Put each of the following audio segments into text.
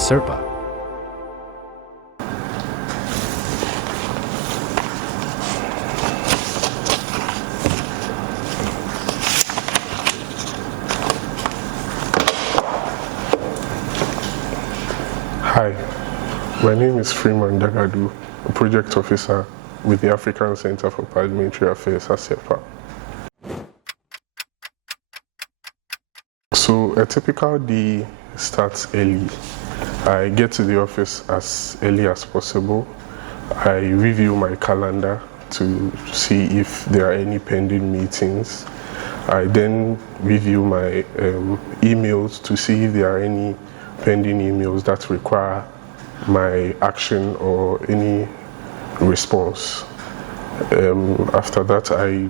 ACEPA. Hi, my name is Freeman Dagadu, a project officer with the African Center for Parliamentary Affairs, ACEPA. So a typical day starts early. I get to the office as early as possible. I review my calendar to see if there are any pending meetings. I then review my emails to see if there are any pending emails that require my action or any response. After that, I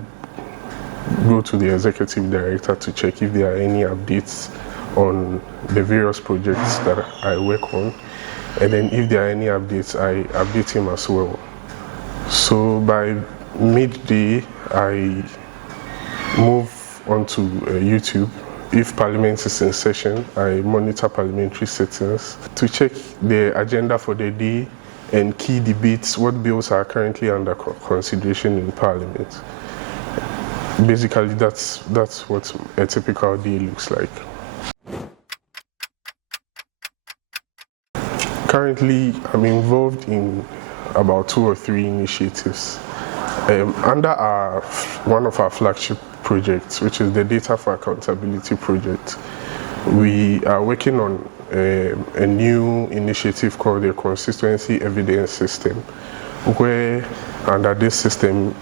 go to the executive director to check if there are any updates on the various projects that I work on, and then if there are any updates, I update him as well. So by midday, I move onto YouTube. If Parliament is in session, I monitor parliamentary sittings to check the agenda for the day and key debates, what bills are currently under consideration in Parliament. Basically, that's what a typical day looks like. Currently, I'm involved in about 2 or 3 initiatives. Under one of our flagship projects, which is the Data for Accountability project, we are working on a new initiative called the Constituency Evidence System, where under this system,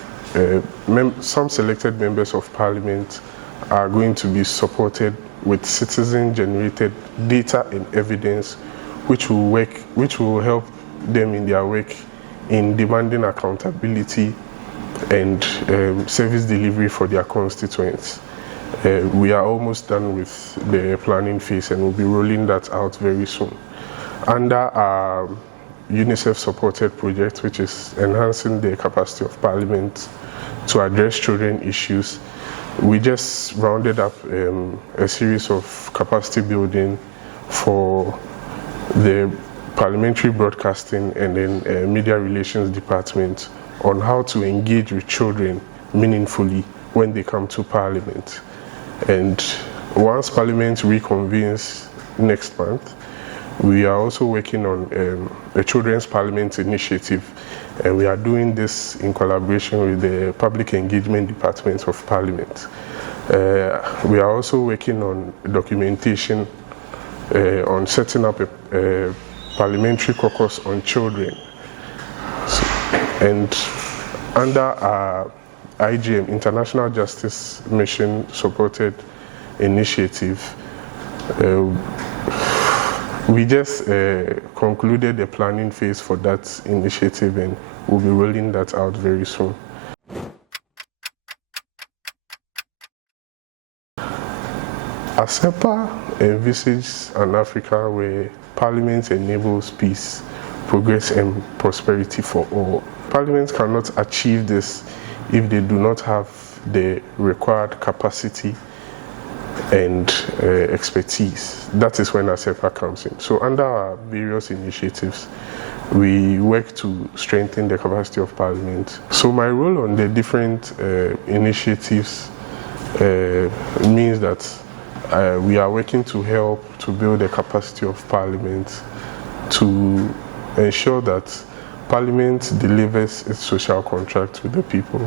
some selected members of Parliament are going to be supported with citizen-generated data and evidence, which will help them in their work in demanding accountability and service delivery for their constituents. We are almost done with the planning phase and we'll be rolling that out very soon. Under our UNICEF-supported project, which is enhancing the capacity of Parliament to address children issues, we just rounded up a series of capacity building for the Parliamentary Broadcasting and then Media Relations Department on how to engage with children meaningfully when they come to Parliament. And once Parliament reconvenes next month, we are also working on a Children's Parliament initiative, and we are doing this in collaboration with the Public Engagement Department of Parliament. We are also working on documentation on setting up a parliamentary caucus on children. And under our IGM, International Justice Mission supported initiative, we just concluded the planning phase for that initiative and we'll be rolling that out very soon. ACEPA envisages an Africa where Parliament enables peace, progress and prosperity for all. Parliament cannot achieve this if they do not have the required capacity and expertise. That is when ACEPA comes in. So under our various initiatives, we work to strengthen the capacity of Parliament. So my role on the different initiatives means that we are working to help to build the capacity of Parliament to ensure that Parliament delivers its social contract with the people,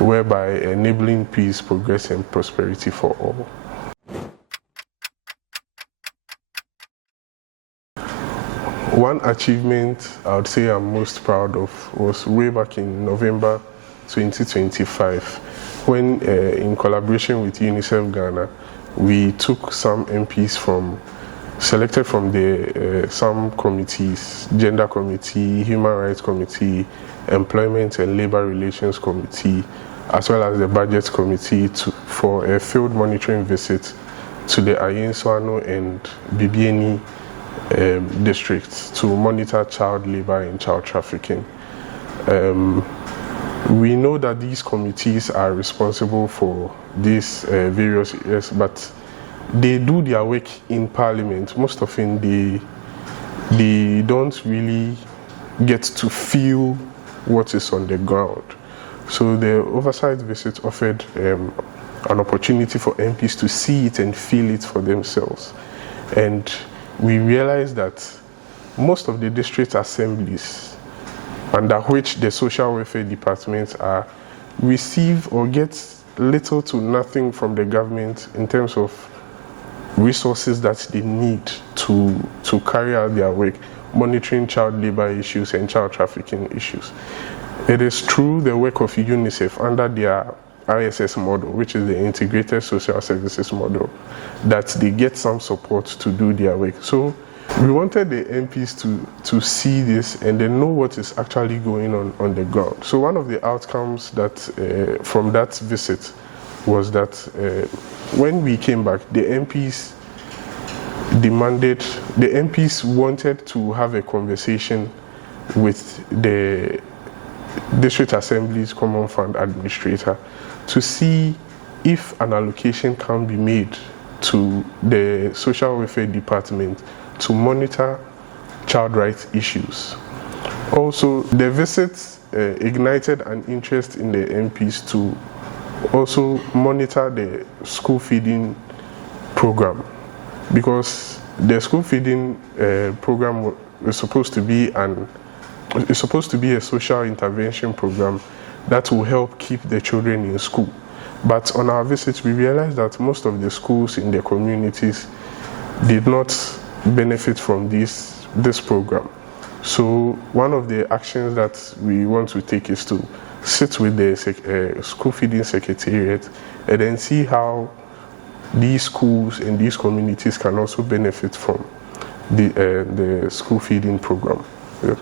whereby enabling peace, progress and prosperity for all. One achievement I would say I'm most proud of was way back in November 2025, when in collaboration with UNICEF Ghana, we took some MPs selected from some committees, Gender Committee, Human Rights Committee, Employment and Labor Relations Committee, as well as the Budget Committee for a field monitoring visit to the 𝑦𝒏𝒔𝒊𝒅𝒆 and 𝑏𝒏𝒔𝒊𝒅𝒐 districts to monitor child labor and child trafficking. We know that these committees are responsible for these various areas, but they do their work in Parliament. Most often they they don't really get to feel what is on the ground. So the oversight visit offered an opportunity for MPs to see it and feel it for themselves. And we realized that most of the district assemblies under which the social welfare departments are receive or get little to nothing from the government in terms of resources that they need to carry out their work, monitoring child labor issues and child trafficking issues. It is through the work of UNICEF under their ISS model, which is the Integrated Social Services model, that they get some support to do their work. So we wanted the MPs to see this and then know what is actually going on the ground. So one of the outcomes that from that visit was that when we came back, the MPs wanted to have a conversation with the District Assembly's Common Fund Administrator to see if an allocation can be made to the Social Welfare Department to monitor child rights issues. Also, the visit ignited an interest in the MPs to also monitor the school feeding program, because the school feeding program is supposed to be a social intervention program that will help keep the children in school. But on our visits, we realized that most of the schools in the communities did not benefit from this program. So one of the actions that we want to take is to sit with the school feeding secretariat and then see how these schools and these communities can also benefit from the school feeding program. Yeah.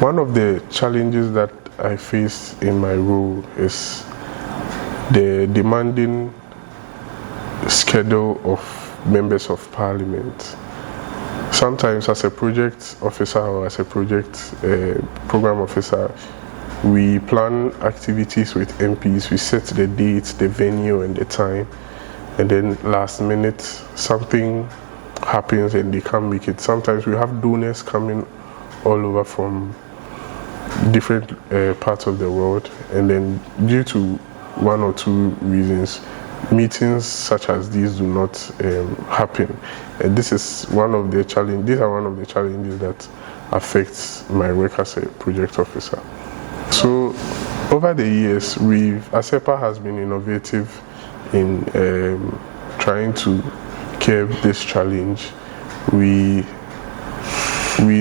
One of the challenges that I face in my role is the demanding schedule of members of parliament. Sometimes as a project officer or as a project program officer, we plan activities with MPs, we set the date, the venue and the time, and then last minute something happens and they can't make it. Sometimes we have donors coming all over from different parts of the world, and then due to one or two reasons, meetings such as these do not happen. And this is one of the challenges. These are one of the challenges that affects my work as a project officer. So over the years, ACEPA has been innovative in trying to curb this challenge. We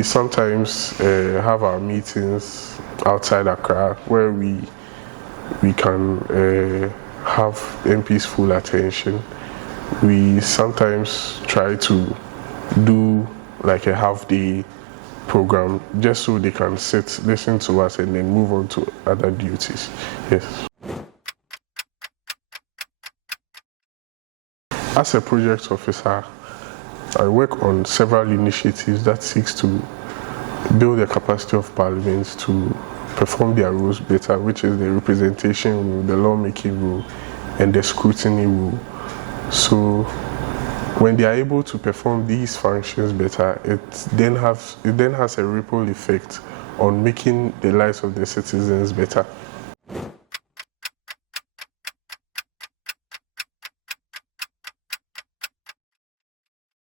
sometimes have our meetings outside Accra where we can have MPs' full attention. We sometimes try to do like a half-day program just so they can sit, listen to us, and then move on to other duties. Yes. As a project officer, I work on several initiatives that seeks to build the capacity of parliaments to perform their roles better, which is the representation rule, the lawmaking rule, and the scrutiny rule. So when they are able to perform these functions better, it then has a ripple effect on making the lives of the citizens better.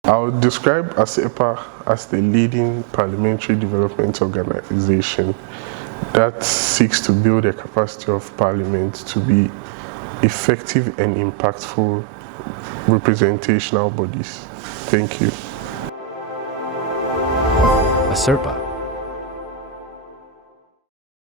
I would describe ACEPA as the leading parliamentary development organization that seeks to build a capacity of parliament to be effective and impactful representational bodies. Thank you. ACEPA